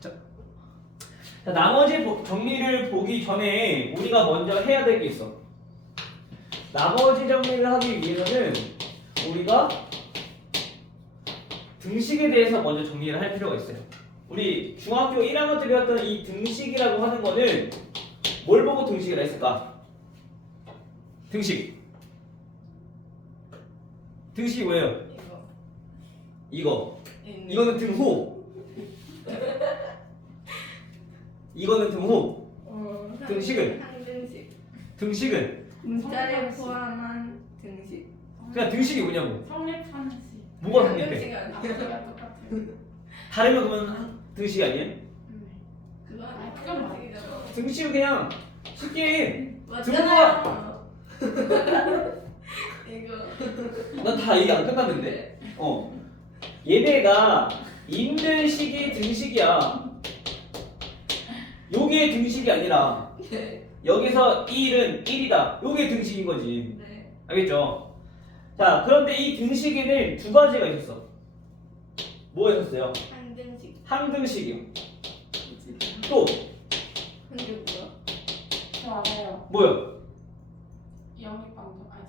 자, 나머지 정리를 보기 전에 우리가 먼저 해야 될 게 있어. 나머지 정리를 하기 위해서는 우리가 등식에 대해서 먼저 정리를 할 필요가 있어요. 우리 중학교 1학년 때 배웠던 이 등식이라고 하는 거는 뭘 보고 등식이라 했을까? 등식. 등식이 뭐예요? 이거. 이거는 등호. 이거는 등호. 등식은? 항등식. 등식은? 문자를 포함한 등식. 그냥 등식이 뭐냐고. 성립하는 식. 뭐가 성립해? 등식이 아니야. 앞뒤가 똑같아요. 다르면 그러면 등식이 아니에요? 그건 아, 그건 등식이잖아. 등식은 그냥 쉽게 맞잖아요. 이거. 난 다 얘기 안 끝났는데. 얘네가 있는 식이 등식이야. 요게 등식이 아니라 네. 여기서 1은 1이다. 요게 등식인 거지. 네. 알겠죠? 자, 그런데 이 등식에는 두 가지가 있었어. 뭐 있었어요? 항등식. 항등식이요. 또 근데 뭐야? 저 알아요. 뭐요? 영입방도 아니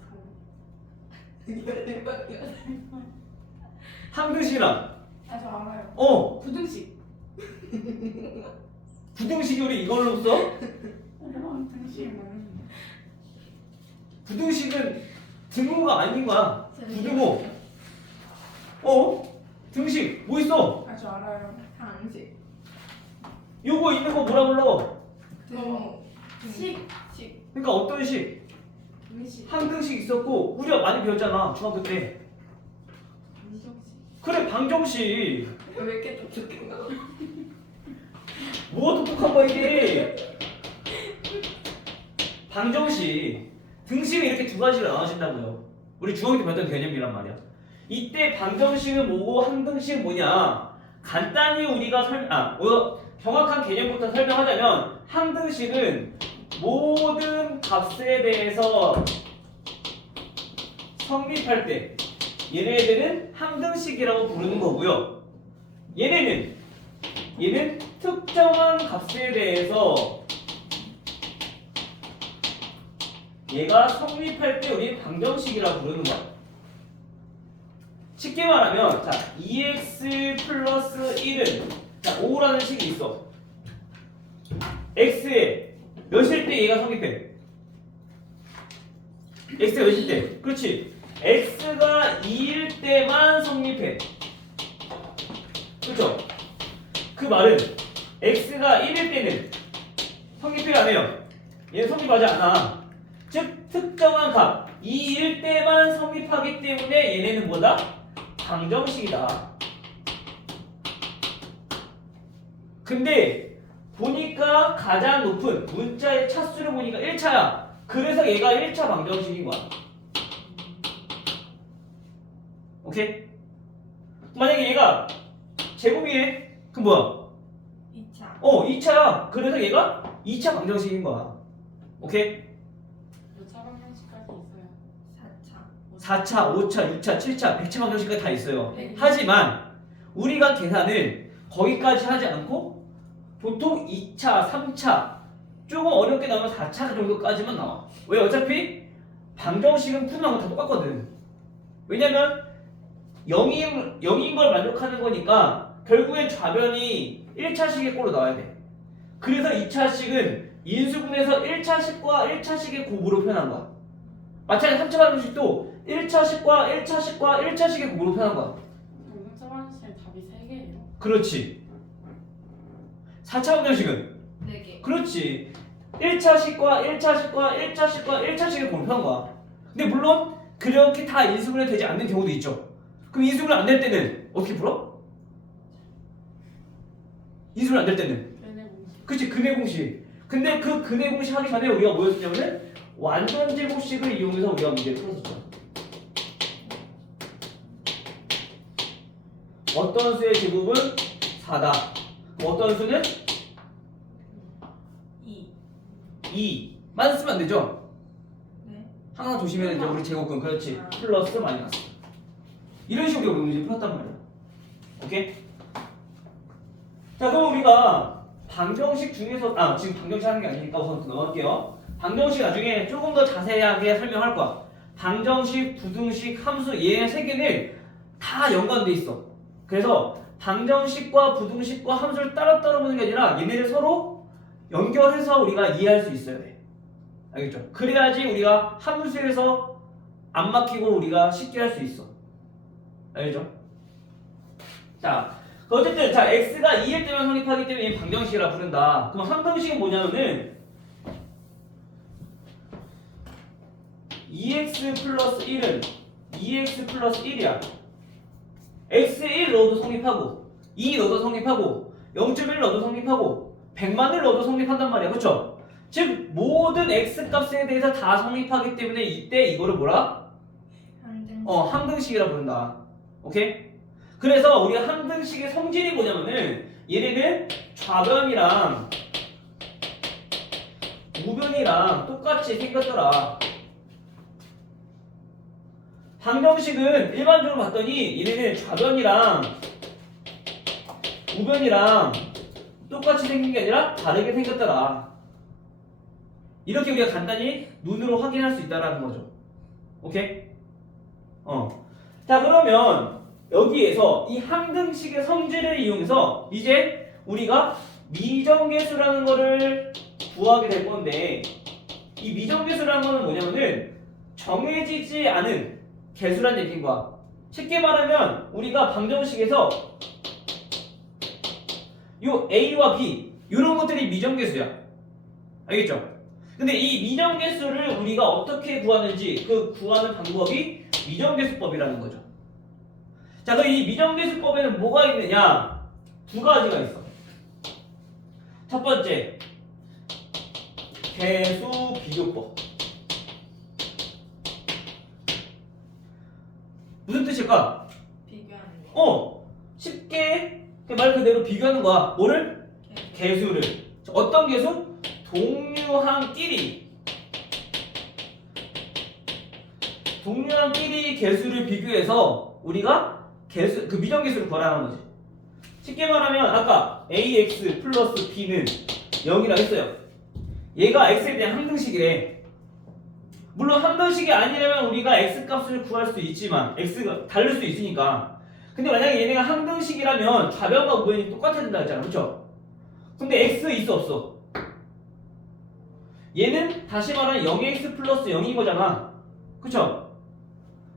항등식이랑 저 알아요. 부등식. 부등식이 우리 이걸로 써? 등식이 뭐예요? 부등식은 등호가 아닌 거야. 부등호. 등식 뭐 있어? 저 알아요. 항식. 요거 있는 거 뭐라 불러? 등호. 식. 식. 그러니까 어떤 식? 등식. 항등식 있었고 우리가 많이 배웠잖아 중학교 때. 미적식. 그래 방정식. 왜 이렇게 똑똑해? 뭐가 똑똑한 거야 이게? 방정식. 등식은 이렇게 두 가지로 나눠진다고요. 우리 중학교 때 배웠던 개념이란 말이야. 이때 방정식은 뭐고 항등식은 뭐냐? 간단히 우리가 정확한 개념부터 설명하자면 항등식은 모든 값에 대해서 성립할 때 얘네들은 항등식이라고 부르는 거고요. 얘는 특정한 값에 대해서 얘가 성립할 때 우리 방정식이라고 부르는 거야. 쉽게 말하면 자 2x 플러스 1은 자 5라는 식이 있어. x에 몇일 때 얘가 성립해? x가 몇일 때? 그렇지. x가 2일 때만 성립해. 그렇죠? 그 말은 x가 1일 때는 성립해요 안 해요? 얘는 성립하지 않아. 즉 특정한 값 2일 때만 성립하기 때문에 얘네는 뭐다? 방정식이다. 근데 보니까 가장 높은 문자의 차수를 보니까 1차야. 그래서 얘가 1차 방정식인 거야. 오케이? 만약에 얘가 제곱이에 그럼 뭐야? 2차. 2차야. 그래서 얘가 2차 방정식인 거야. 오케이? 몇 차방정식까지 있어요? 4차. 4차, 5차, 6차, 7차, 100차 방정식까지 다 있어요. 네. 하지만 우리가 계산을 거기까지 하지 않고 보통 2차, 3차 조금 어렵게 나오면 4차 정도까지만 나와. 왜? 어차피 방정식은 푸는 거 다 똑같거든. 왜냐면 0인 걸 만족하는 거니까 결국엔 좌변이 1차식의 꼴로 나와야 돼. 그래서 2차식은 인수분해서 1차식과 1차식의 곱으로 표현한 거야. 마찬가지로 3차 방정식도 1차식과 1차식과 1차식의 곱으로 표현한 거야. 동생 차방정식은 답이 3개예요. 그렇지. 4차 방정식은? 4개. 그렇지. 1차식과 1차식과 1차식과 1차식의 곱으로 표현한 거야. 근데 물론 그렇게 다 인수분해 되지 않는 경우도 있죠. 그럼 인수분해 안 될 때는 어떻게 풀어? 인수분해 안 될 때는? 근의 공식. 그치, 근의 공식. 근데 그 근의 공식 하기 전에 우리가 뭐 했냐면은 완전 제곱식을 이용해서 우리가 문제를 풀었었죠. 어떤 수의 제곱은 4다. 어떤 수는 2. 만 쓰면 안 되죠? 네. 항상 조심해야 되죠. 우리 제곱근. 그렇지. 플러스 마이너스. 이런 식으로 우리가 문제 풀었단 말이야. 오케이? 자, 그럼 우리 우리가 방정식 중에서 지금 방정식 하는 게 아니니까 우선 넘어갈게요. 방정식 나중에 조금 더 자세하게 설명할 거야. 방정식, 부등식, 함수 얘 세 개는 다 연관돼 있어. 그래서 방정식과 부등식과 함수를 따로따로 보는 게 아니라 얘네를 서로 연결해서 우리가 이해할 수 있어야 돼. 알겠죠? 그래야지 우리가 함수에서 안 막히고 우리가 쉽게 할 수 있어. 알겠죠? 자, 어쨌든 자 x가 2일 때만 성립하기 때문에 이 방정식이라 부른다. 그럼 함정식은 뭐냐면은 2x 플러스 1은 2x 플러스 1이야. x1 넣어도 성립하고 2 넣어도 성립하고 0.1 넣어도 성립하고 100만을 넣어도 성립한단 말이야. 그렇죠? 즉 모든 x 값에 대해서 다 성립하기 때문에 이때 이거를 뭐라? 함등식이라 부른다. 오케이? 그래서 우리가 함등식의 성질이 뭐냐면은 얘네는 좌변이랑 우변이랑 똑같이 생겼더라. 방정식은 일반적으로 봤더니 얘네는 좌변이랑 우변이랑 똑같이 생긴 게 아니라 다르게 생겼더라. 이렇게 우리가 간단히 눈으로 확인할 수 있다라는 거죠. 오케이? 자, 그러면 여기에서 이 함등식의 성질을 이용해서 이제 우리가 미정계수라는 거를 구하게 될 건데, 이 미정계수라는 거는 뭐냐면은 정해지지 않은 계수란 얘기인 거야. 쉽게 말하면 우리가 방정식에서 요 A와 B 이런 것들이 미정계수야. 알겠죠? 근데 이 미정계수를 우리가 어떻게 구하는지 그 구하는 방법이 미정계수법이라는 거죠. 자, 그럼 이 미정계수법에는 뭐가 있느냐? 두 가지가 있어. 첫 번째, 계수 비교법. 무슨 뜻일까? 비교하는 거. 쉽게 말 그대로 비교하는 거야. 뭐를? 계수를. 어떤 계수? 동류항끼리 계수를 비교해서 우리가 계수 그 미정계수를 구하라는 거지. 쉽게 말하면 아까 ax 플러스 b는 0이라 했어요. 얘가 x에 대한 함등식이래. 물론 함등식이 아니라면 우리가 x 값을 구할 수 있지만 x가 다를 수 있으니까. 근데 만약에 얘네가 함등식이라면 좌변과 우변이 똑같아야 된다 했잖아. 그렇죠? 근데 x 있어 없어? 얘는 다시 말하면 0x 플러스 0인 거잖아. 그쵸?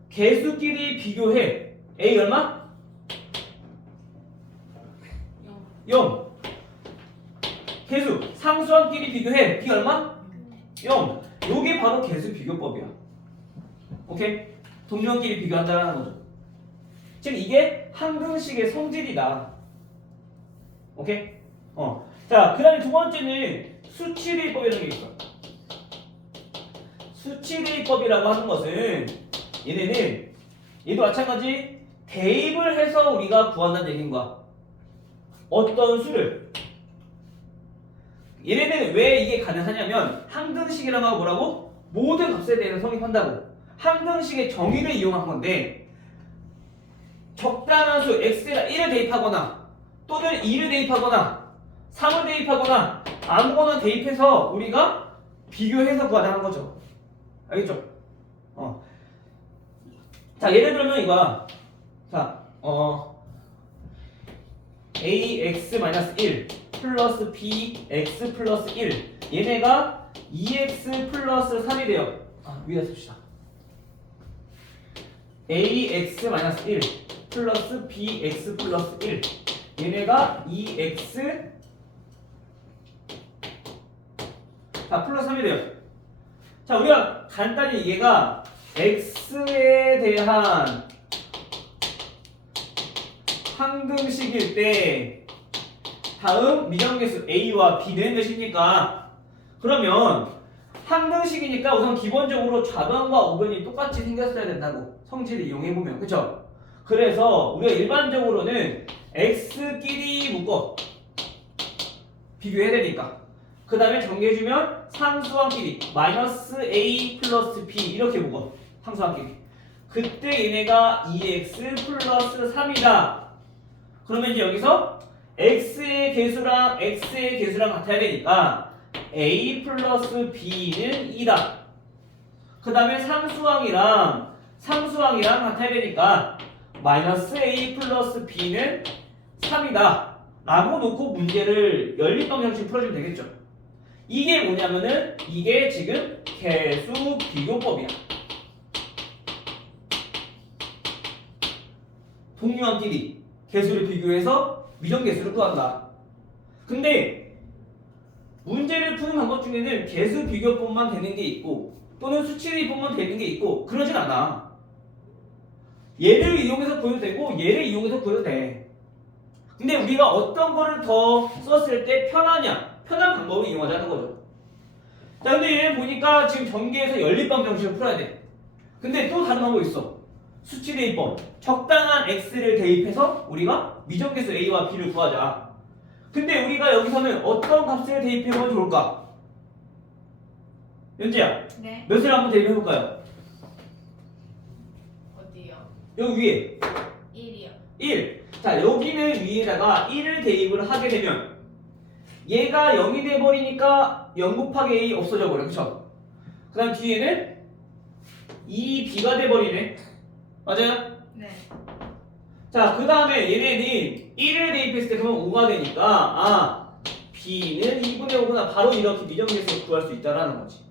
계수끼리 비교해. A 얼마? 0. 계수 상수항끼리 비교해. B 얼마? 0. 요게 바로 계수 비교법이야. 오케이? 동류항끼리 비교한다는 거죠. 즉 이게 함등식의 성질이다. 오케이? 자, 그 다음에 두 번째는 수치대입법이라는 게 있어. 수치대입법이라고 하는 것은 얘도 마찬가지 대입을 해서 우리가 구한다는 얘기인 거야. 어떤 수를. 얘네는 왜 이게 가능하냐면 함등식이라는 건 뭐라고? 모든 값에 대해서 성립한다고. 함등식의 정의를 이용한 건데 적당한 수 x에다 1을 대입하거나 또는 2를 대입하거나 3을 대입하거나 아무거나 대입해서 우리가 비교해서 구하자는 거죠. 알겠죠? 자, 예를 들면 이거야. 자, ax-1 플러스 bx 플러스 1 얘네가 2x 플러스 3이 돼요. 위에 씁시다. ax-1 플러스 bx 플러스 1 얘네가 2x 플러스 3이 돼요. 자, 우리가 간단히 얘가 x에 대한 함등식일 때 다음 미정계수 a와 b는 몇입니까? 그러면 함등식이니까 우선 기본적으로 좌변과 우변이 똑같이 생겼어야 된다고. 성질을 이용해보면. 그쵸? 그래서 우리가 일반적으로는 x끼리 묶어 비교해야 되니까. 그 다음에 정리해주면 상수항끼리 마이너스 a 플러스 b 이렇게 묶어. 상수항끼리. 그때 얘네가 2x 플러스 3이다. 그러면 이제 여기서 x의 개수랑 x의 개수랑 같아야 되니까 a 플러스 b는 2다. 그 다음에 상수항이랑 같아야 되니까 마이너스 a 플러스 b는 3이다 라고 놓고 문제를 연립방정식 풀어주면 되겠죠. 이게 뭐냐면은 이게 지금 개수 비교법이야. 동류항끼리 개수를 비교해서 미정개수를 구한다. 근데 문제를 푸는 방법 중에는 개수 비교법만 되는 게 있고 또는 수치 대입법만 되는 게 있고 그러진 않아. 얘를 이용해서 구해도 되고 얘를 이용해서 구해도 돼. 근데 우리가 어떤 거를 더 썼을 때 편하냐? 편한 방법을 이용하자는 거죠. 자, 근데 얘 보니까 지금 전개에서 연립방정식을 풀어야 돼. 근데 또 다른 방법이 있어. 수치 대입법. 적당한 x를 대입해서 우리가 미정계수 a와 b를 구하자. 근데 우리가 여기서는 어떤 값을 대입해보면 좋을까? 연지야, 네. 몇을 한번 대입해볼까요? 어디요? 여기 위에 1이요. 1. 자, 여기는 위에다가 1을 대입을 하게 되면 얘가 0이 돼버리니까 0 곱하기 a 없어져 버려. 그쵸? 그 다음 뒤에는 2b가 돼버리네. 맞아요? 네. 자, 그 다음에 얘네는 1을 대입했을 때 그러면 5가 되니까 b는 2분의 5구나 바로 이렇게 미정계수를 구할 수 있다라는 거지.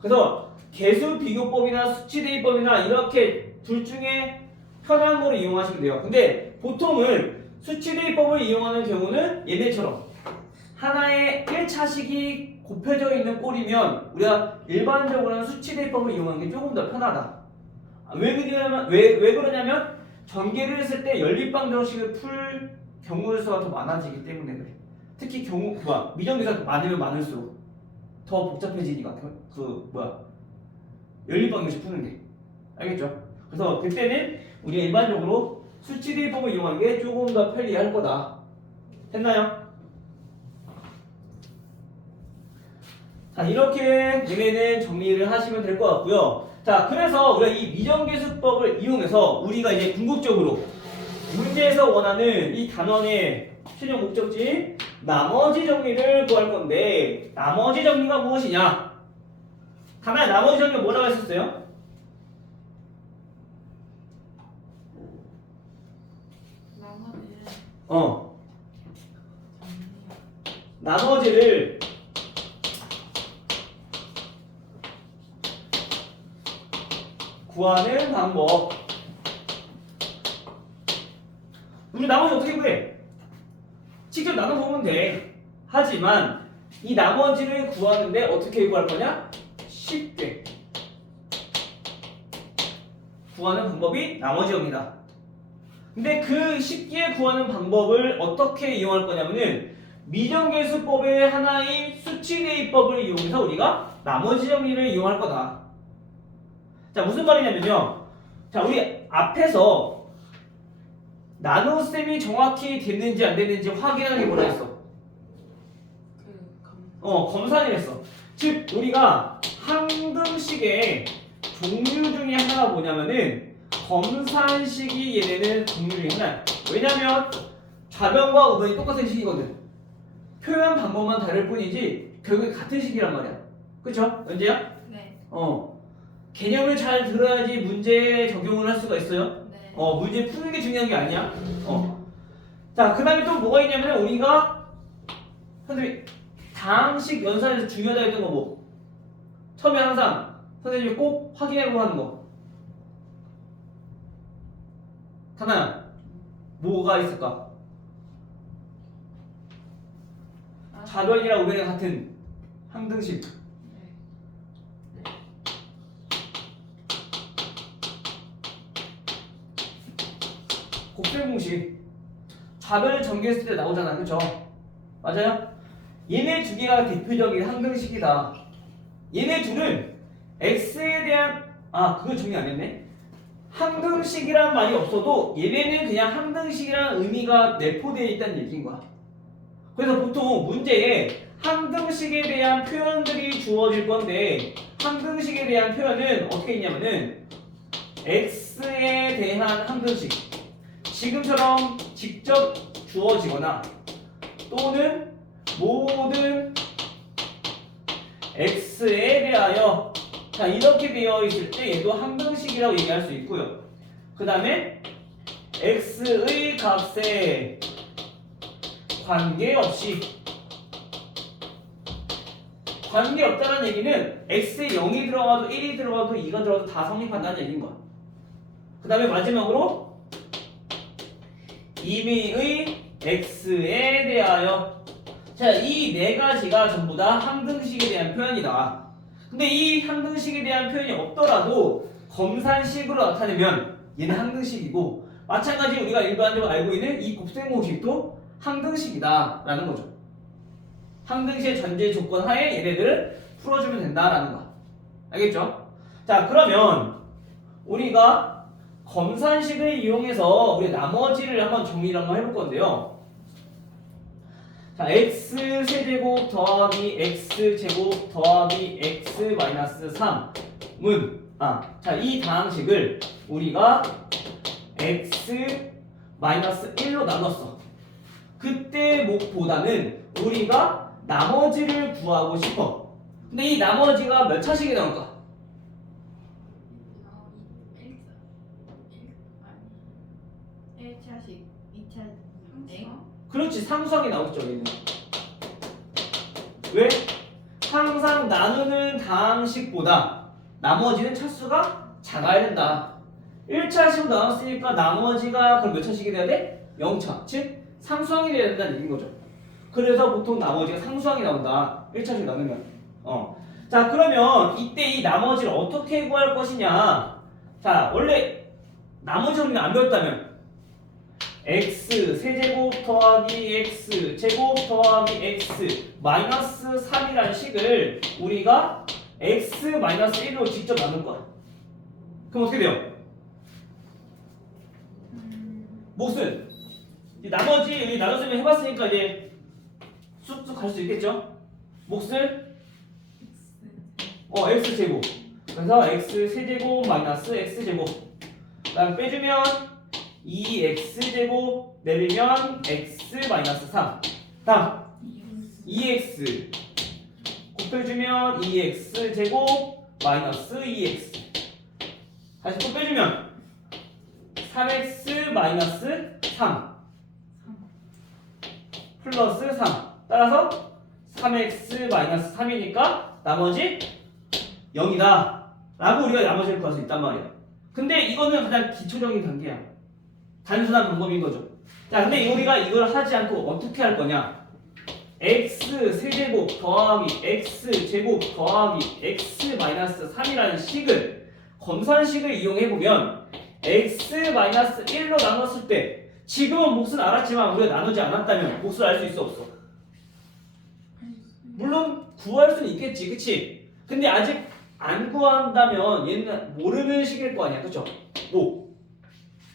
그래서 개수 비교법이나 수치 대입법이나 이렇게 둘 중에 편한 거를 이용하시면 돼요. 근데 보통은 수치 대입법을 이용하는 경우는 얘네처럼 하나의 1차식이 곱해져 있는 꼴이면 우리가 일반적으로는 수치 대입법을 이용하는 게 조금 더 편하다. 왜 그러냐면 전개를 했을 때 연립방정식을 풀 경우의 수가 더 많아지기 때문에 그래. 특히 미정계수가 많으면 많을수록 더 복잡해지니까 연립방정식 푸는 게. 알겠죠? 그래서 그때는 우리가 일반적으로 수치 대입법을 이용하는 게 조금 더 편리할 거다. 됐나요? 자, 이렇게 얘네는 정리를 하시면 될 것 같고요. 자, 그래서 우리가 이 미정계수법을 이용해서 우리가 이제 궁극적으로 문제에서 원하는 이 단원의 최종 목적지 나머지 정리를 구할 건데 나머지 정리가 무엇이냐? 가만히 나머지 정리가 뭐라고 했었어요? 나머지를 구하는 방법. 우리 나머지 어떻게 구해? 직접 나눠보면 돼. 하지만 이 나머지를 구하는데 어떻게 구할 거냐? 쉽게 구하는 방법이 나머지입니다. 근데 그 쉽게 구하는 방법을 어떻게 이용할 거냐면은 미정계수법의 하나인 수치대입법을 이용해서 우리가 나머지 정리를 이용할 거다. 자, 무슨 말이냐면요. 자, 우리 앞에서 나눗셈이 정확히 됐는지 안 됐는지 확인하는 게 뭐라 했어? 검산이랬어. 즉 우리가 항등식의 종류 중에 하나가 뭐냐면은 검산식이 얘네는 종류 중에 하나야. 왜냐면 좌변과 우변이 똑같은 식이거든. 표현 방법만 다를 뿐이지 결국에 같은 식이란 말이야. 그쵸? 연재야? 네. 개념을 잘 들어야지 문제에 적용을 할 수가 있어요. 네. 문제 푸는 게 중요한 게 아니야. 자, 그 다음에 또 뭐가 있냐면 우리가 선생님이 다항식 연산에서 중요하다 했던 거 뭐? 처음에 항상 선생님이 꼭 확인해보고 하는 거. 하나, 뭐가 있을까? 좌변이랑 우변이 같은 항등식. 곱셈 공식. 좌변을 전개했을 때 나오잖아. 그쵸? 맞아요? 얘네 두 개가 대표적인 항등식이다. 얘네 둘은 x에 대한 그거 정리 안 했네. 항등식이란 말이 없어도 얘네는 그냥 항등식이라는 의미가 내포되어 있다는 얘기인 거야. 그래서 보통 문제에 항등식에 대한 표현들이 주어질 건데 항등식에 대한 표현은 어떻게 있냐면은 x에 대한 항등식 지금처럼 직접 주어지거나 또는 모든 x에 대하여 자 이렇게 되어 있을 때 얘도 항등식이라고 얘기할 수 있고요. 그 다음에 x의 값에 관계없다는 얘기는 x에 0이 들어가도 1이 들어가도 2가 들어가도 다 성립한다는 얘기인 거야. 그 다음에 마지막으로 임의의 x에 대하여 자, 이 네 가지가 전부 다 항등식에 대한 표현이다. 근데 이 항등식에 대한 표현이 없더라도 검산식으로 나타내면 얘는 항등식이고 마찬가지 우리가 일반적으로 알고 있는 이 곱셈 공식도 항등식이다 라는 거죠. 항등식의 전제 조건 하에 얘네들을 풀어주면 된다라는 거. 알겠죠? 자, 그러면 우리가 검산식을 이용해서 우리 나머지를 한번 정리를 한번 해볼 건데요. 자, x세제곱 더하기 x제곱 더하기 x 마이너스 3은 자, 이 다항식을 우리가 x 마이너스 1로 나눴어. 그때 목보다는 우리가 나머지를 구하고 싶어. 근데 이 나머지가 몇 차식이 나올까? 1차식, 2차 항상 그렇지, 상수항이 나오겠죠, 여기는. 왜? 항상 나누는 다항식보다 나머지는 차수가 작아야 된다. 1차식으로 나눴으니까 나머지가 그럼 몇 차식이 돼야 돼? 0차. 즉, 상수항이 돼야 된다는 얘기인 거죠. 그래서 보통 나머지가 상수항이 나온다. 1차식 나누면. 자, 그러면 이때 이 나머지를 어떻게 구할 것이냐. 자, 원래 나머지 우리가 안 배웠다면 x 세제곱 더하기 x 제곱 더하기 x 마이너스 3이라는 식을 우리가 x 마이너스 1로 직접 나눌 거야. 그럼 어떻게 돼요? 몫은 이제 나머지 우리 나눴으면 해봤으니까 이제 쑥쑥 갈 수 있겠죠? 몫은 x 제곱. 그래서 x 세제곱 마이너스 x 제곱. 그다음 빼주면 2x제곱 내리면 x 마이너스 3. 다음 2x 곱해주면 2x제곱 마이너스 2x. 다시 또 빼주면 3x 마이너스 3 플러스 3. 따라서 3x 마이너스 3이니까 나머지 0이다 라고 우리가 나머지를 구할 수 있단 말이야. 근데 이거는 가장 기초적인 단계야. 단순한 방법인 거죠. 자, 근데 우리가 이걸 하지 않고 어떻게 할 거냐? x 세제곱 더하기 x 제곱 더하기 x 마이너스 3이라는 식을 검산식을 이용해 보면 x 마이너스 1로 나눴을 때 지금은 몫은 알았지만 우리가 나누지 않았다면 몫을 알 수 있어 없어? 물론 구할 수는 있겠지, 그치? 근데 아직 안 구한다면 얘는 모르는 식일 거 아니야, 그쵸?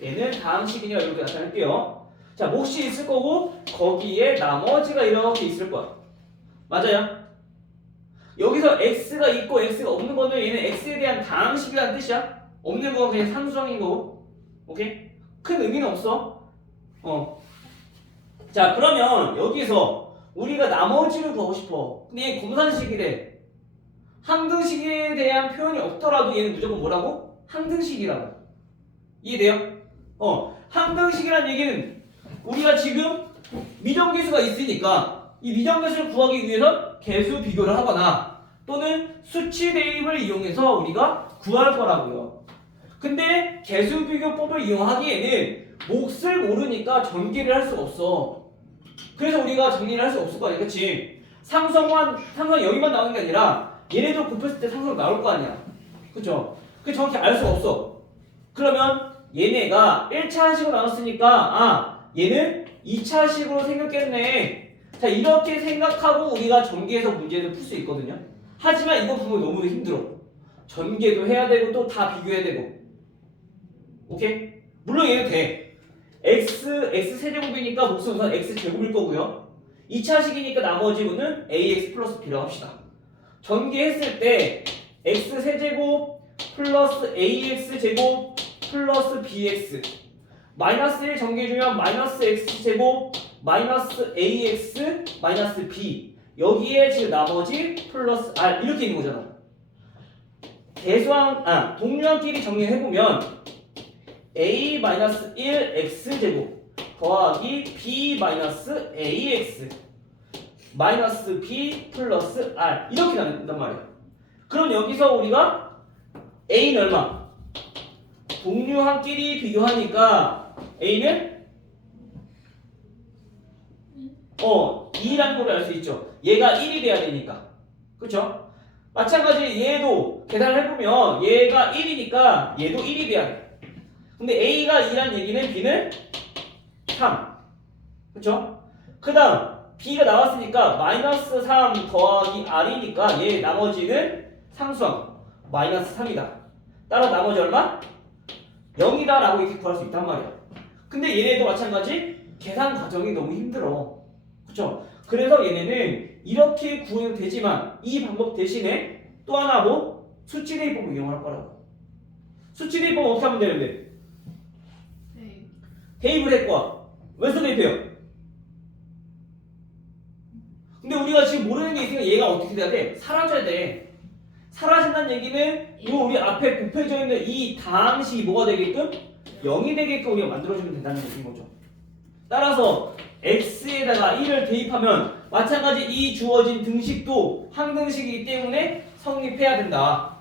얘는 다음 식이냐 이렇게 나타낼게요. 자, 몫이 있을 거고 거기에 나머지가 이렇게 있을 거야. 맞아요? 여기서 x가 있고 x가 없는 거는 얘는 x에 대한 다항식이라는 뜻이야. 없는 건 그냥 상수항인 거고. 오케이? 큰 의미는 없어. 자, 그러면 여기서 우리가 나머지를 구하고 싶어. 근데 얘 검산식이래. 항등식에 대한 표현이 없더라도 얘는 무조건 뭐라고? 항등식이라고. 이해돼요? 항등식이라는 얘기는 우리가 지금 미정계수가 있으니까 이 미정계수를 구하기 위해서 계수 비교를 하거나 또는 수치 대입을 이용해서 우리가 구할 거라고요. 근데 계수 비교법을 이용하기에는 몫을 모르니까 전개를 할 수가 없어. 그래서 우리가 정리를 할 수 없을 거 아니야, 그치? 상수항 여기만 나오는 게 아니라 얘네도 곱했을 때 상수항 나올 거 아니야, 그쵸? 그 정확히 알 수가 없어. 그러면 얘네가 1차식으로 나눴으니까 얘는 2차식으로 생겼겠네. 자, 이렇게 생각하고 우리가 전개해서 문제를 풀 수 있거든요. 하지만 이거 보면 너무 힘들어. 전개도 해야 되고 또 다 비교해야 되고. 오케이? 물론 얘는 돼. x 세제곱이니까 몫은 우선 x 제곱일 거고요. 2차식이니까 나머지 분은 ax 플러스 b라고 합시다. 전개했을 때 x 세제곱 플러스 ax 제곱 플러스 bx 마이너스 1 전개해주면 마이너스 x 제곱 마이너스 ax 마이너스 b 여기에 지금 나머지 플러스 r 이렇게 있는 거잖아. 동류항끼리 정리해보면 a 마이너스 1 x제곱 더하기 b 마이너스 ax 마이너스 b 플러스 r 이렇게 나눈단 말이야. 그럼 여기서 우리가 a는 얼마? 동류항끼리 비교하니까 a는 2라는 걸 알 수 있죠. 얘가 1이 돼야 되니까. 그쵸? 마찬가지 얘도 계산을 해보면 얘가 1이니까 얘도 1이 돼야 돼. 근데 a가 2란 얘기는 b는 3. 그쵸? 그 다음 b가 나왔으니까 마이너스 3 더하기 r이니까 얘 나머지는 상수항 마이너스 3이다. 따라 나머지 얼마? 0이다 라고 이렇게 구할 수 있단 말이야. 근데 얘네도 마찬가지 계산 과정이 너무 힘들어. 그쵸? 그래서 얘네는 이렇게 구해도 되지만 이 방법 대신에 또 하나 뭐 수치대입법을 이용할 거라고. 수치대입법 어떻게 하면 되는데? 네. 대입을 했고 왼손 대입해요. 근데 우리가 지금 모르는 게 있으니까 얘가 어떻게 돼야 돼? 사라져야 돼. 사라진다는 얘기는 이 우리 앞에 곱해져 있는 이 다항식이 뭐가 되게끔? 0이 되게끔 우리가 만들어주면 된다는 얘기인 거죠. 따라서 x에다가 1을 대입하면 마찬가지 이 주어진 등식도 항등식이기 때문에 성립해야 된다.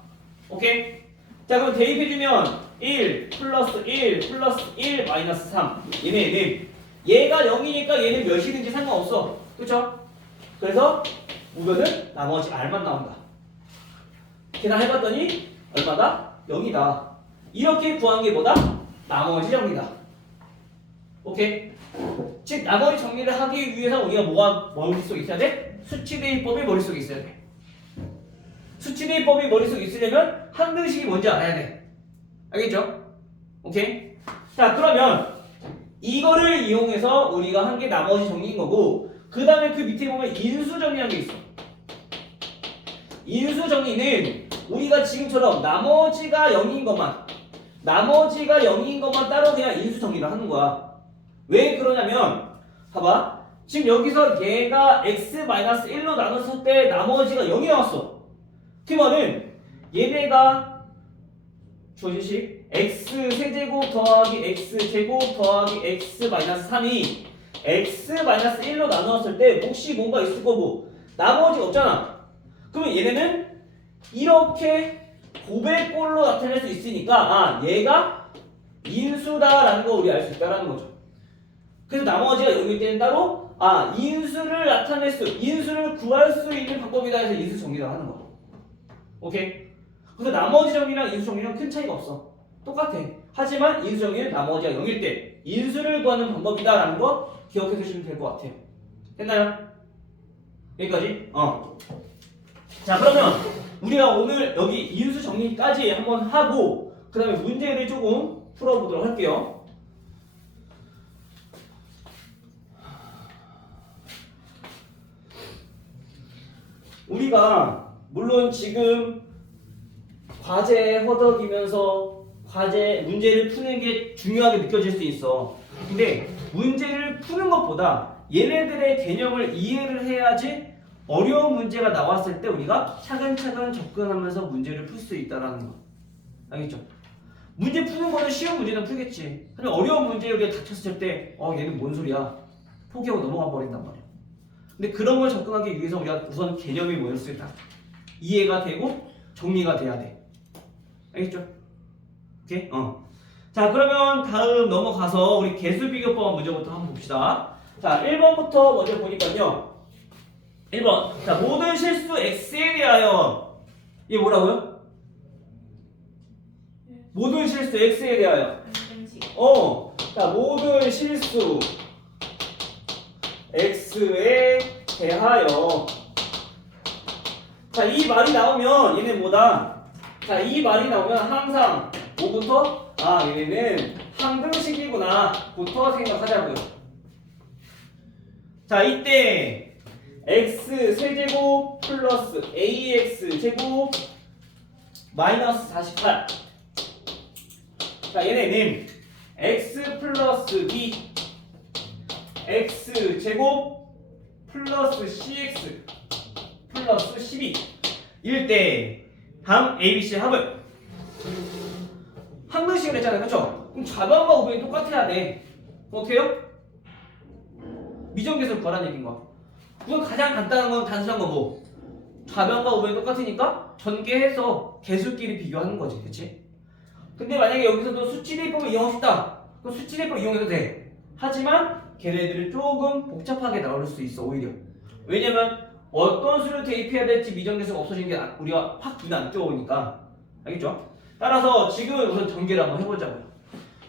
오케이? 자 그럼 대입해주면 1 플러스 1 플러스 1 마이너스 3 얘네는 얘가 0이니까 얘는 몇이든지 상관없어. 그쵸? 그래서 우변은 나머지 r만 나온다. 계산해봤더니 얼마다? 0이다. 이렇게 구한 게 뭐다? 나머지 정리다. 오케이? 즉 나머지 정리를 하기 위해서 우리가 뭐가 머릿속에 있어야 돼? 수치대입법이 머릿속에 있어야 돼. 수치대입법이 머릿속에 있으려면 항등식이 뭔지 알아야 돼. 알겠죠? 오케이? 자 그러면 이거를 이용해서 우리가 한 게 나머지 정리인 거고 그 다음에 그 밑에 보면 인수 정리한 게 있어. 인수 정리는 우리가 지금처럼 나머지가 0인 것만 따로 그냥 인수 정리를 하는 거야. 왜 그러냐면 봐봐 지금 여기서 얘가 x-1로 나눴을 때 나머지가 0이 나왔어. 그 말은 얘네가 주어진 식 x-세제곱 더하기 x제곱 더하기 x-3이 x-1로 나누었을 때 몫이 뭔가 있을 거고 나머지가 없잖아. 그러면 얘네는 이렇게 고백꼴로 나타낼 수 있으니까 얘가 인수다라는 거 우리 알 수 있다라는 거죠. 그래서 나머지가 여기 때는 따로 인수를 구할 수 있는 방법이다 해서 인수 정리를 하는 거죠. 오케이? 그래서 나머지 정리랑 인수 정리랑 큰 차이가 없어. 똑같아. 하지만 인수 정리는 나머지가 0일 때 인수를 구하는 방법이다라는 거 기억해 두시면 될 것 같아요. 됐나요? 여기까지? 자 그러면 우리가 오늘 여기 인수 정리까지 한번 하고 그 다음에 문제를 조금 풀어보도록 할게요. 우리가 물론 지금 과제 허덕이면서 과제 문제를 푸는 게 중요하게 느껴질 수 있어. 근데 문제를 푸는 것보다 얘네들의 개념을 이해를 해야지 어려운 문제가 나왔을 때 우리가 차근차근 접근하면서 문제를 풀 수 있다라는 거. 알겠죠? 문제 푸는 거는 쉬운 문제는 풀겠지. 근데 어려운 문제에 우리가 닥쳤을 때 얘는 뭔 소리야? 포기하고 넘어가 버린단 말이야. 근데 그런 걸 접근하기 위해서 우리가 우선 개념이 뭐였을 때 이해가 되고 정리가 돼야 돼. 알겠죠? 오케이? 자 그러면 다음 넘어가서 우리 개수비교법 문제부터 한번 봅시다. 자 1번부터 먼저 보니까요. 1번 자 모든 실수 x에 대하여 이게 뭐라고요? 모든 실수 x에 대하여 항등식. 자 모든 실수 x에 대하여 자 이 말이 나오면 얘는 뭐다? 자 이 말이 나오면 항상 뭐부터? 얘는 항등식이구나 부터 생각하자고요. 자 이때 x 세제곱 플러스 ax 제곱 마이너스 48 자 얘네는 x 플러스 b x 제곱 플러스 cx 플러스 12 일 때 다음 ABC 합은 항등식을 했잖아요. 그렇죠? 그럼 좌변과 우변이 똑같아야 돼. 어떻게 해요? 미정계수를 구하라는 얘기인 거야. 우선 가장 간단한 건 단순한 거 뭐? 좌변과 우변이 똑같으니까 전개해서 개수끼리 비교하는 거지. 그치? 근데 만약에 여기서도 수치대입법을 이용하고 싶다. 그럼 수치대입법 이용해도 돼. 하지만 걔네들은 조금 복잡하게 나올 수 있어. 오히려. 왜냐면 어떤 수를 대입해야 될지 미정계수가 없어지는 게 우리가 확 눈에 안 들어오니까. 알겠죠? 따라서 지금 우선 전개를 한번 해보자고요.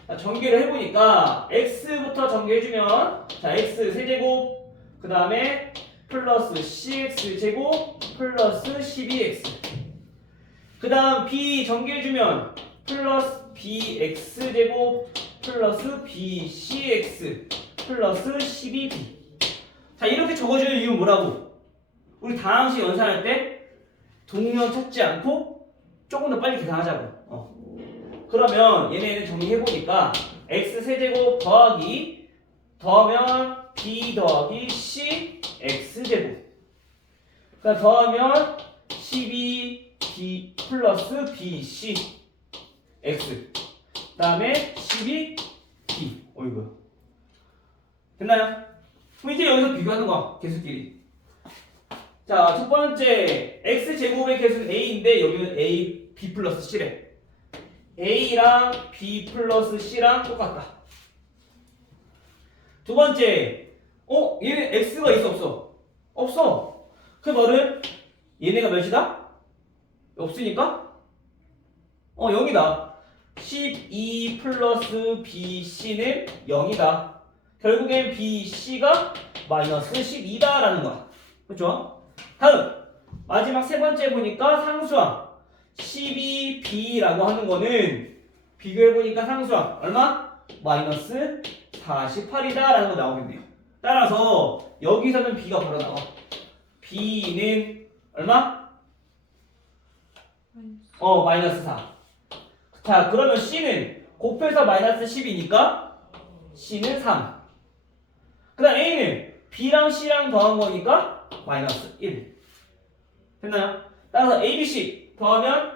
자, 전개를 해보니까 x부터 전개해주면 자 x 세제곱 그 다음에 플러스 cx 제곱 플러스 12x 그 다음 b 전개해주면 플러스 bx 제곱 플러스 bcx 플러스 12b 자 이렇게 적어주는 이유는 뭐라고? 우리 다항식 연산할 때 동량 찾지 않고 조금 더 빨리 계산하자고. 그러면 얘네는 정리해보니까 x 세제곱 더하면 b 더하기 c x제곱 그러니까 더하면 12b 플러스 bc x 그 다음에 12b 어이구 됐나요? 그럼 이제 여기서 비교하는 거야 개수끼리. 자 첫번째 x제곱의 개수는 a인데 여기는 a b 플러스 c래. A랑 B 플러스 C랑 똑같다. 두 번째, 얘는 X가 있어 없어? 없어. 그 말은 얘네가 몇이다? 없으니까? 0이다. 12 플러스 BC는 0이다. 결국엔 BC가 마이너스 12다라는 거야. 그렇죠? 다음, 마지막 세 번째 보니까 상수항. 12b라고 하는 거는 비교해보니까 상수항 얼마? 마이너스 48이다 라는 거 나오겠네요. 따라서 여기서는 b가 바로 나와. b는 얼마? 마이너스 4. 자 그러면 c는 곱해서 마이너스 10이니까 c는 3. 그 다음 a는 b랑 c랑 더한 거니까 마이너스 1. 됐나요? 따라서 abc 더하면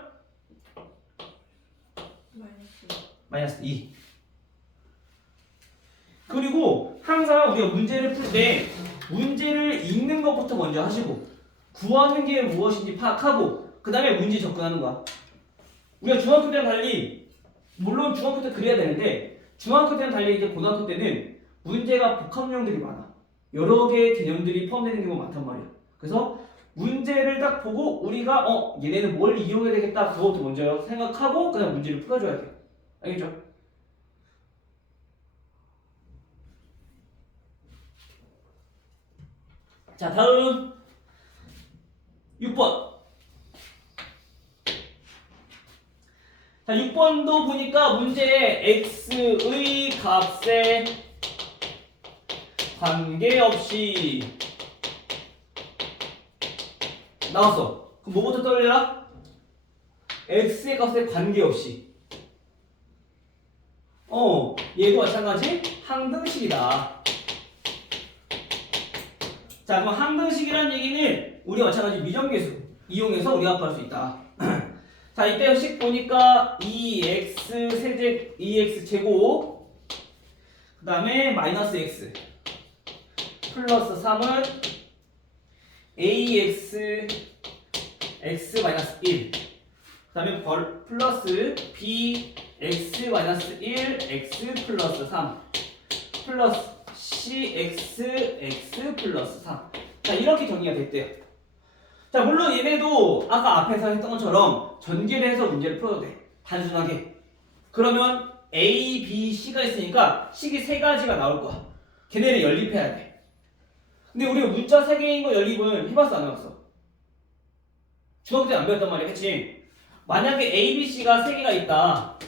마이너스 2. 그리고 항상 우리가 문제를 풀 때 문제를 읽는 것부터 먼저 하시고 구하는 게 무엇인지 파악하고 그 다음에 문제 접근하는 거야. 우리가 중학교 때랑 달리 물론 중학교 때 그래야 되는데 중학교 때랑 달리 이제 고등학교 때는 문제가 복합용들이 많아. 여러 개의 개념들이 포함되는 경우가 많단 말이야. 그래서 문제를 딱 보고 우리가 얘네는 뭘 이용해야 되겠다 그것도 먼저 생각하고 그다음 문제를 풀어줘야 돼. 알겠죠? 자 다음 6번. 자 6번도 보니까 문제에 x의 값에 관계없이 나왔어. 그럼 뭐부터 떠올려라? x의 값에 관계없이. 얘도 마찬가지 항등식이다. 자 그럼 항등식이라는 얘기는 우리가 마찬가지 미정계수 이용해서 우리가 구할 수 있다. 자 이때 식 보니까 2x 제곱 그 다음에 마이너스 x 플러스 3은 ax x 마이너스 1 그 다음에 플러스 b x 마이너스 1 x 플러스 3 플러스 cx x 플러스 3. 자 이렇게 정리가 됐대요. 자 물론 얘네도 아까 앞에서 했던 것처럼 전개를 해서 문제를 풀어도 돼. 단순하게. 그러면 a, b, c가 있으니까 식이 세 가지가 나올 거야. 걔네를 연립해야 돼. 근데 우리가 문자 3개인 거 연립은 해봤어 안 해봤어? 중학교 때 안 배웠단 말이야. 그치? 만약에 a, b, c가 3개가 있다.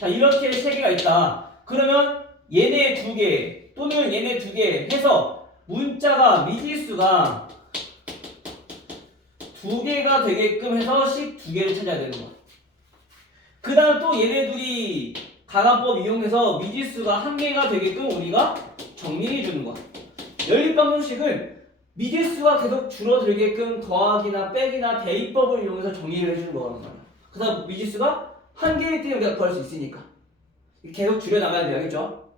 자 이렇게 3개가 있다. 그러면 얘네 2개 또는 얘네 2개 해서 문자가 미지수가 2개가 되게끔 해서 식 2개를 찾아야 되는 거야. 그 다음 또 얘네 둘이 가감법 이용해서 미지수가 한 개가 되게끔 우리가 정리해 주는 거야. 연립방정식은 미지수가 계속 줄어들게끔 더하기나 빼기나 대입법을 이용해서 정리를 해주는 거란 말이야. 그 다음 미지수가 한 개일 때 우리가 구할 수 있으니까 계속 줄여나가야 돼야겠죠?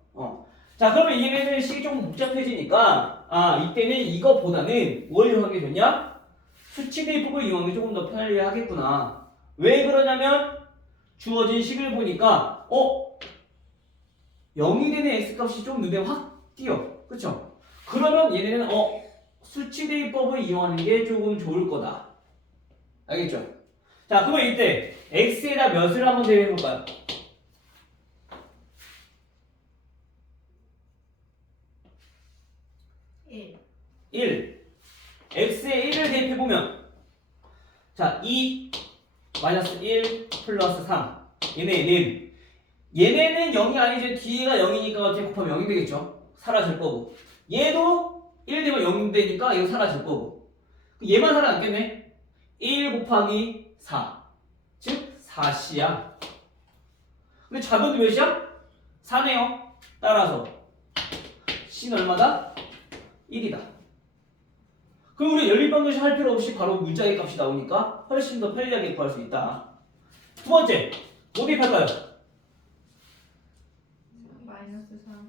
자, 그러면 얘네들 식이 조금 복잡해지니까 이때는 이거보다는 뭘 이용하는 게 좋냐? 수치 대입법을 이용하는 게 조금 더 편하게 하겠구나. 왜 그러냐면 주어진 식을 보니까 0이 되는 x값이 좀 눈에 확 띄어. 그쵸? 그러면 얘네는 수치 대입법을 이용하는 게 조금 좋을 거다. 알겠죠? 자, 그러면 이때 x에다 몇을 한번 대입해볼까요? 1. x에 1을 대입해보면 자, 2 마이너스 1 플러스 3 얘네는 0이 아니지 뒤가 0이니까 어떻게 곱하면 0이 되겠죠? 사라질 거고 얘도 1 되면 0이 되니까 이거 사라질 거고 얘만 살아남겠네. 1 곱하기 4 즉 4c야. 근데 좌변도 몇이야? 4네요. 따라서 c는 얼마다? 1이다. 그럼 우리 연립방정식 할 필요 없이 바로 문자의 값이 나오니까 훨씬 더 편리하게 구할 수 있다. 두 번째, 뭐 대입할까요?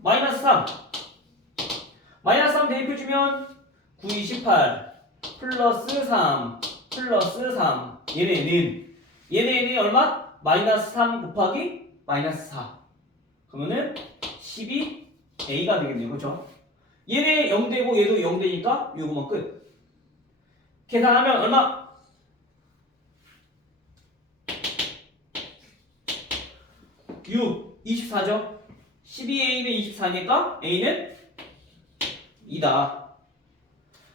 마이너스 3. 마이너스 3 대입해주면 9, 28 플러스 3 플러스 3 얘네는 얼마? 마이너스 3 곱하기 마이너스 4 그러면은 12a가 되겠네요. 그렇죠? 얘네 0 되고 얘도 0 되니까 요거만 끝. 계산하면 얼마? 6, 24죠? 12a는 24니까 a는 2다.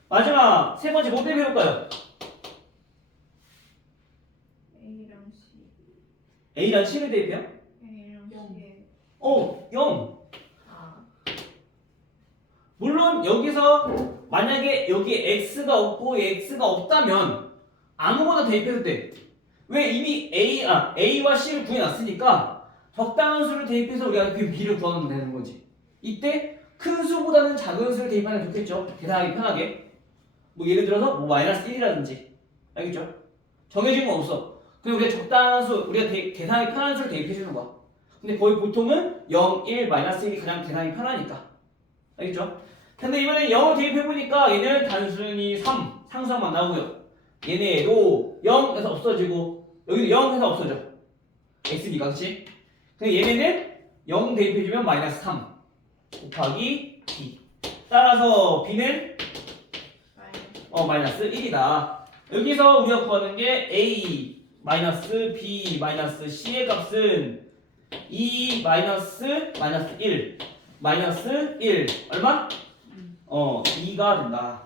마지막 세 번째 뭐 대입해볼까요? A랑 C. a랑 c를 대입해요? A랑 C에 0. 물론 여기서 만약에 여기 x가 없고 x가 없다면 아무거나 대입해도 돼. 왜 이미 a와 c를 구해놨으니까 적당한 수를 대입해서 우리가 그 b를 구하면 되는 거지. 이때 큰 수보다는 작은 수를 대입하는 게 좋겠죠. 계산하기 편하게. 뭐 예를 들어서 뭐 마이너스 1이라든지 알겠죠? 정해진 건 없어. 그냥 우리가 적당한 수, 우리가 계산하기 편한 수를 대입해 주는 거야. 근데 거의 보통은 0, 1, 마이너스 1이 가장 계산이 편하니까. 알겠죠? 근데 이번에 0을 대입해보니까 얘는 단순히 3 상수항만 나오고요. 얘네도 0에서 없어지고 여기도 0에서 없어져. x니까 그치? 근데 얘네는 0 대입해주면 마이너스 3 곱하기 b. 따라서 b는 마이너스 1이다. 여기서 우리가 구하는 게 a 마이너스 b 마이너스 c의 값은 2 마이너스 1 마이너스 1 얼마? 2가 된다.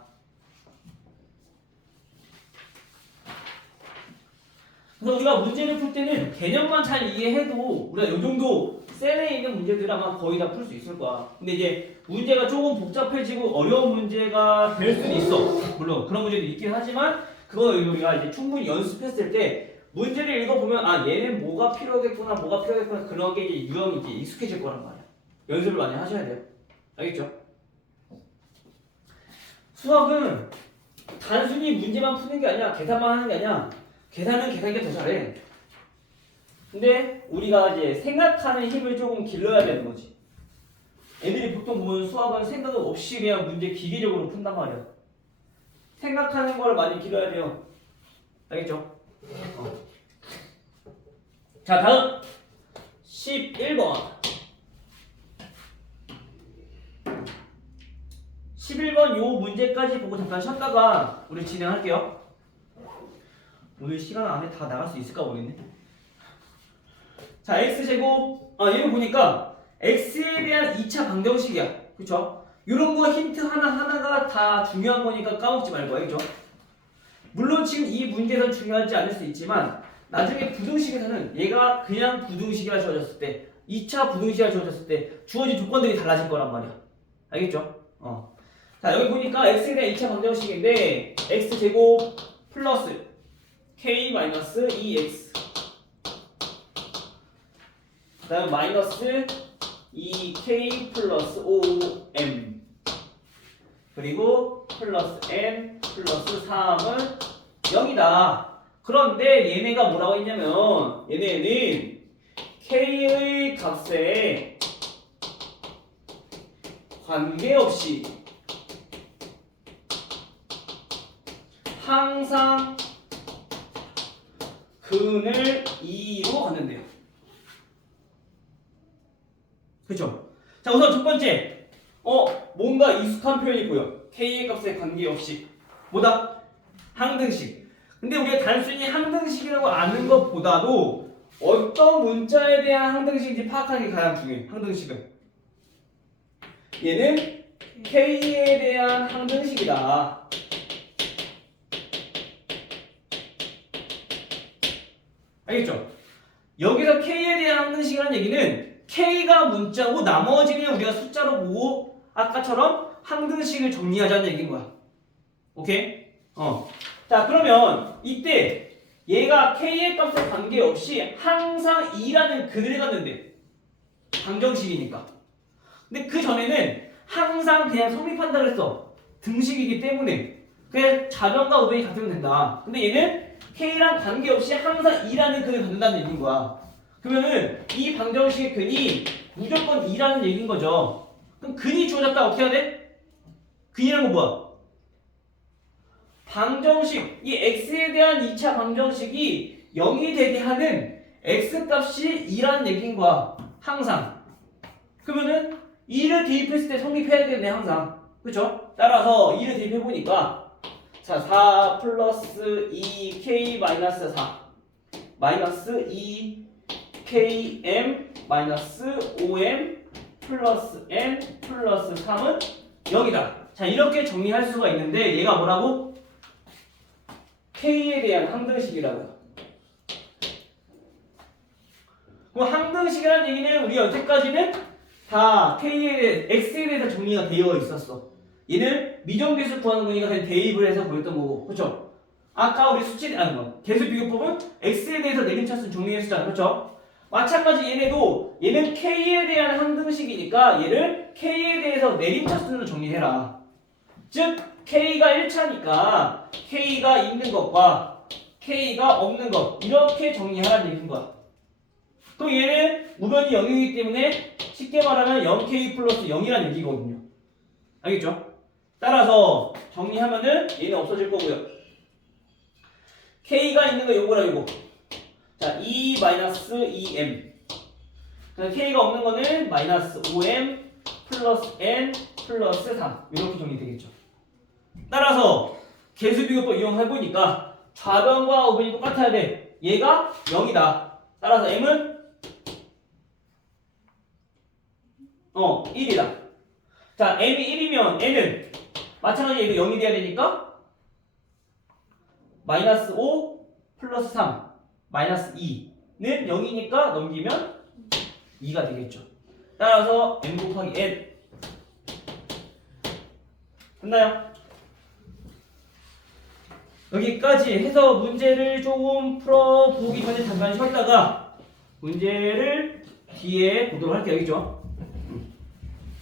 그래서 우리가 문제를 풀 때는 개념만 잘 이해해도 우리가 이 정도 셀에 있는 문제들 아마 거의 다 풀 수 있을 거야. 근데 이제 문제가 조금 복잡해지고 어려운 문제가 될 수는 있어. 물론 그런 문제도 있긴 하지만 그거 우리가 이제 충분히 연습했을 때 문제를 읽어보면 얘는 뭐가 필요하겠구나 그런 게 이제 유형이 이제 익숙해질 거란 말이야. 연습을 많이 하셔야 돼요. 알겠죠? 수학은 단순히 문제만 푸는 게 아니라 계산만 하는 게 아니라 계산은 계산기가 더 잘해. 근데 우리가 이제 생각하는 힘을 조금 길러야 되는 거지. 애들이 보통 보면 수학은 생각 없이 그냥 문제 기계적으로 푼단 말이야. 생각하는 걸 많이 길러야 돼요. 알겠죠? 자, 다음 11번 11번 요 문제까지 보고 잠깐 쉬었다가 우리 진행할게요. 오늘 시간 안에 다 나갈 수 있을까 모르겠네. 자, x제곱 이거 보니까 x에 대한 2차 방정식이야. 그쵸? 요런 거 힌트 하나하나가 다 중요한 거니까 까먹지 말고 알겠죠? 물론 지금 이 문제에서 중요하지 않을 수 있지만 나중에 부등식에서는 얘가 그냥 부등식이라 주어졌을 때 2차 부등식이라 주어졌을 때 주어진 조건들이 달라질 거란 말이야. 알겠죠? 자, 여기 보니까 x에 대한 2차 방정식인데 x제곱 플러스 k-2x 그다음 마이너스 2k 플러스 5m 그리고 플러스 n 플러스 3은 0이다. 그런데 얘네가 뭐라고 했냐면 얘네는 k의 값에 관계없이 항상 근을 2로 갖는데요. 그렇죠? 자, 우선 첫 번째, 뭔가 익숙한 표현이 보여. k의 값에 관계없이 뭐다? 항등식. 근데 우리가 단순히 항등식이라고 아는 것보다도 어떤 문자에 대한 항등식인지 파악하는 게 가장 중요해. 항등식은 얘는 k에 대한 항등식이다. 알겠죠? 여기서 k에 대한 항등식이라는 얘기는 k가 문자고 나머지는 우리가 숫자로 보고 아까처럼 항등식을 정리하자는 얘기인 거야. 오케이? 자, 그러면 이때 얘가 k의 값에 관계없이 항상 2라는 근을 갖는데 방정식이니까. 근데 그 전에는 항상 그냥 성립한다 그랬어. 등식이기 때문에 그냥 좌변과 우변이 같으면 된다. 근데 얘는 k랑 관계없이 항상 2라는 근을 갖는다는 얘기인 거야. 그러면은 이 방정식의 근이 무조건 2라는 얘기인 거죠. 그럼 근이 주어졌다 어떻게 해야 돼? 근이란 건 뭐야? 방정식, 이 x에 대한 2차 방정식이 0이 되게 하는 x값이 2라는 얘기인 거야. 항상. 그러면은 2를 대입했을 때 성립해야 되네 항상. 그쵸? 따라서 2를 대입해보니까 자, 4 플러스 2k 마이너스 4 마이너스 2km 마이너스 5m 플러스 n 플러스 3은 0이다. 자, 이렇게 정리할 수가 있는데 얘가 뭐라고? k에 대한 항등식이라고요. 그럼 항등식이라는 얘기는 우리가 여태까지는 다 x에 대해서 정리가 되어 있었어. 얘는 미정계수 구하는 거니까 그냥 대입을 해서 보였던 거고, 그렇죠? 아까 우리 계수 비교법은 x에 대해서 내림차순 정리했었잖아, 그렇죠? 마찬가지 얘는 k에 대한 항등식이니까 얘를 k에 대해서 내림차순으로 정리해라. 즉 k가 1차니까 k가 있는 것과 k가 없는 것 이렇게 정리하라는 얘기인 거야. 또 얘는 무변이 0이기 때문에 쉽게 말하면 0k 플러스 0이라는 얘기거든요. 알겠죠? 따라서 정리하면은 얘는 없어질 거고요. k가 있는 거 요거라 요거. 자, 2 마이너스 2m. k가 없는 거는 마이너스 5m 플러스 n 플러스 3 이렇게 정리되겠죠. 따라서 계수비교법 이용해보니까 좌변과 우변이 똑같아야 돼. 얘가 0이다. 따라서 m은 1이다. 자, m이 1이면 n은 마찬가지로 얘도 0이 돼야 되니까 마이너스 5 플러스 3 마이너스 2는 0이니까 넘기면 2가 되겠죠. 따라서 m 곱하기 n 됐나요? 여기까지 해서 문제를 조금 풀어보기 전에 잠깐 쉬었다가 문제를 뒤에 보도록 할게요. 알겠죠?